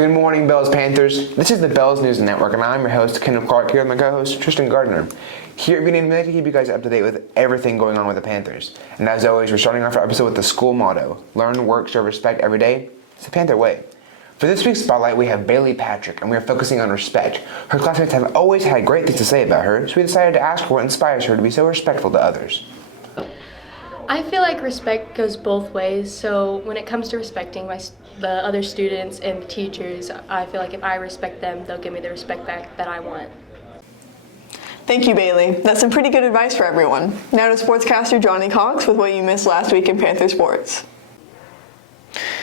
Good morning, Bells Panthers. This is the Bells News Network, and I'm your host, Kenneth Clark, here with my co-host, Tristan Gardner. Here we need to keep you guys up to date with everything going on with the Panthers. And as always, we're starting off our episode with the school motto: learn, work, show respect every day. It's the Panther way. For this week's spotlight, we have Bailey Patrick, and we are focusing on respect. Her classmates have always had great things to say about her, so we decided to ask her what inspires her to be so respectful to others. I feel like respect goes both ways, so when it comes to respecting the other students and the teachers, I feel like if I respect them, they'll give me the respect back that I want. Thank you, Bailey. That's some pretty good advice for everyone. Now to sportscaster Johnny Cox with what you missed last week in Panther sports.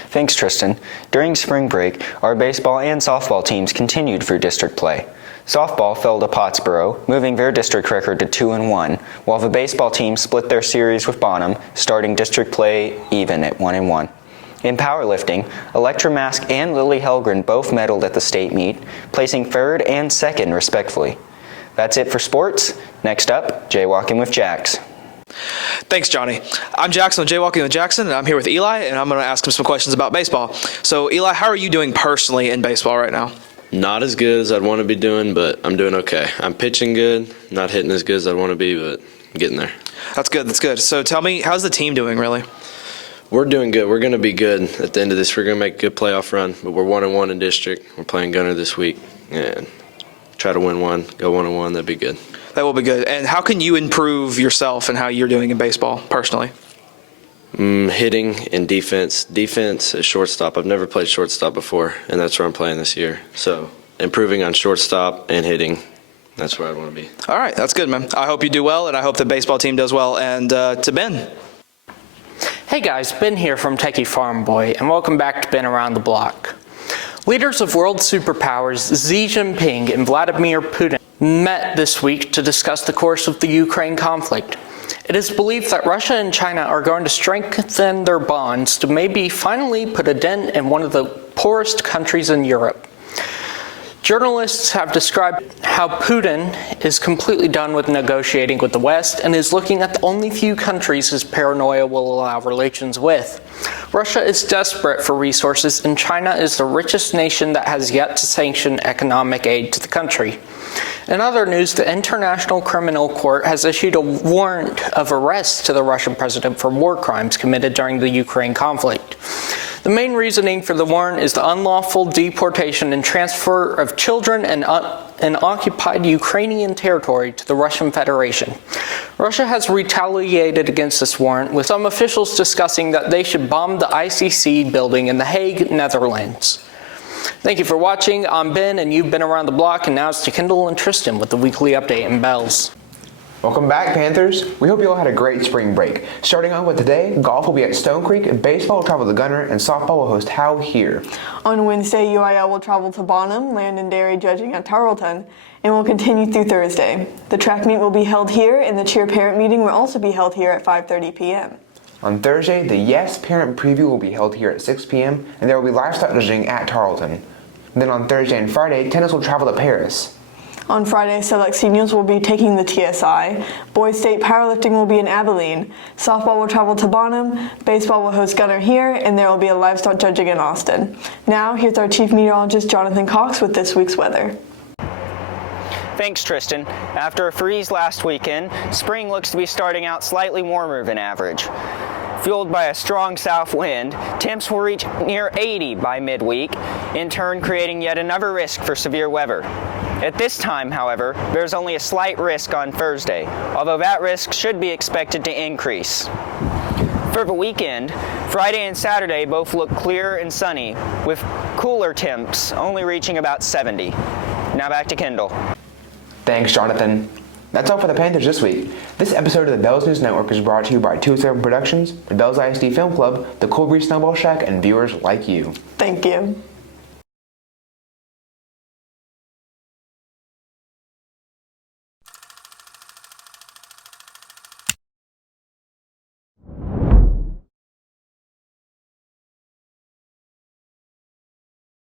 Thanks, Tristan. During spring break, our baseball and softball teams continued for district play. Softball fell to Pottsboro, moving their district record to 2-1, while the baseball team split their series with Bonham, starting district play even at 1-1. In powerlifting, Electra Mask and Lily Helgren both medaled at the state meet, placing third and second respectively. That's it for sports. Next up, Jaywalking with Jax. Thanks, Johnny. I'm Jackson with Jaywalking with Jackson, and I'm here with Eli, and I'm going to ask him some questions about baseball. So, Eli, how are you doing personally in baseball right now? Not as good as I'd want to be doing, but I'm doing okay. I'm pitching good, not hitting as good as I'd want to be, but I'm getting there. That's good. So tell me, how's the team doing, really? We're doing good. We're going to be good at the end of this. We're going to make a good playoff run, but we're 1-1 in district. We're playing Gunner this week, and try to win one, go 1-1. That'd be good. That will be good. And how can you improve yourself and how you're doing in baseball personally? Hitting and defense. Defense at shortstop. I've never played shortstop before, and that's where I'm playing this year. So improving on shortstop and hitting, that's where I want to be. All right, that's good, man. I hope you do well, and I hope the baseball team does well. And to Ben. Hey guys, Ben here from Techie Farm Boy, and welcome back to Ben Around the Block. Leaders of world superpowers Xi Jinping and Vladimir Putin met this week to discuss the course of the Ukraine conflict. It is believed that Russia and China are going to strengthen their bonds to maybe finally put a dent in one of the poorest countries in Europe. Journalists have described how Putin is completely done with negotiating with the West and is looking at the only few countries his paranoia will allow relations with. Russia is desperate for resources, and China is the richest nation that has yet to sanction economic aid to the country. In other news, the International Criminal Court has issued a warrant of arrest to the Russian president for war crimes committed during the Ukraine conflict. The main reasoning for the warrant is the unlawful deportation and transfer of children and occupied Ukrainian territory to the Russian Federation. Russia has retaliated against this warrant, with some officials discussing that they should bomb the ICC building in The Hague, Netherlands. Thank you for watching. I'm Ben, and you've been around the block, and now it's to Kendall and Tristan with the weekly update in Bells. Welcome back, Panthers. We hope you all had a great spring break. Starting off with today, golf will be at Stone Creek, baseball will travel to Gunner, and softball will host Howe here. On Wednesday, UIL will travel to Bonham, Land and Dairy judging at Tarleton, and will continue through Thursday. The track meet will be held here, and the cheer parent meeting will also be held here at 5:30 p.m. On Thursday, the Yes Parent Preview will be held here at 6 p.m., and there will be livestock judging at Tarleton. Then on Thursday and Friday, tennis will travel to Paris. On Friday, select seniors will be taking the TSI. Boys State Powerlifting will be in Abilene. Softball will travel to Bonham. Baseball will host Gunner here, and there will be a livestock judging in Austin. Now, here's our Chief Meteorologist, Jonathan Cox, with this week's weather. Thanks, Tristan. After a freeze last weekend, spring looks to be starting out slightly warmer than average. Fueled by a strong south wind, temps will reach near 80 by midweek, in turn creating yet another risk for severe weather. At this time, however, there's only a slight risk on Thursday, although that risk should be expected to increase. For the weekend, Friday and Saturday both look clear and sunny, with cooler temps only reaching about 70. Now back to Kendall. Thanks, Jonathan. That's all for the Panthers this week. This episode of the Bells News Network is brought to you by 207 Productions, the Bells ISD Film Club, the Cold Breeze Snowball Shack, and viewers like you. Thank you.